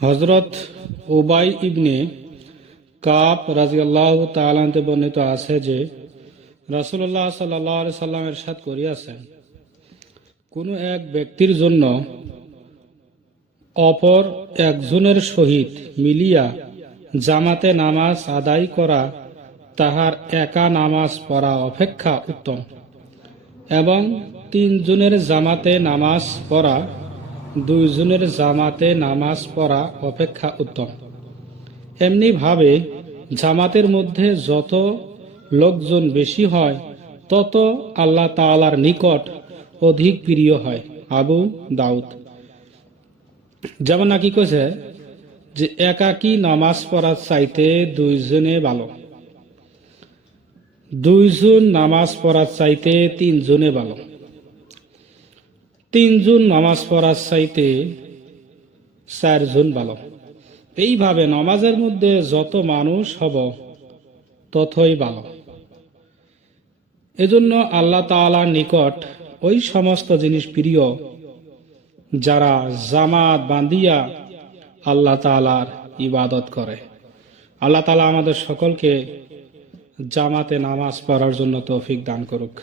হযরত উবাই ইবনে কাব রাদিয়াল্লাহু তাআলা হতে বর্ণিত আছে যে রাসূলুল্লাহ সাল্লাল্লাহু আলাইহি সাল্লাম ইরশাদ করিয়াছেন, কোন এক ব্যক্তির জন্য অপর একজনের সহিত মিলিয়া জামাতে নামাজ আদায় করা তাহার একা নামাজ পড়া অপেক্ষা উত্তম, এবং 3 জনের জামাতে নামাজ পড়া 2 জনের জামাতে নামাজ পড়া অপেক্ষা উত্তম। এমনি ভাবে জামাতের মধ্যে যত লোকজন বেশি হয় তত আল্লাহ তাআলার নিকট অধিক প্রিয় হয়। আবু দাউদ। যেমন নাকি কইছে যে একাকী নামাজ পড়ার চাইতে 2 জনে ভালো, 2 জন নামাজ পড়ার চাইতে 3 জনে ভালো, 3 জন নামাজ পড়ার চাইতে 4 জন ভালো। এইভাবে নামাজের মধ্যে যত মানুষ হব ততই ভালো। এজন্য আল্লাহ তাআলার নিকট ওই সমস্ত জিনিস প্রিয় যারা জামাত বাঁধিয়া আল্লাহ তাআলার ইবাদত করে। আল্লাহ তাআলা আমাদের সকলকে জামাতে নামাজ পড়ার জন্য তৌফিক দান করুক।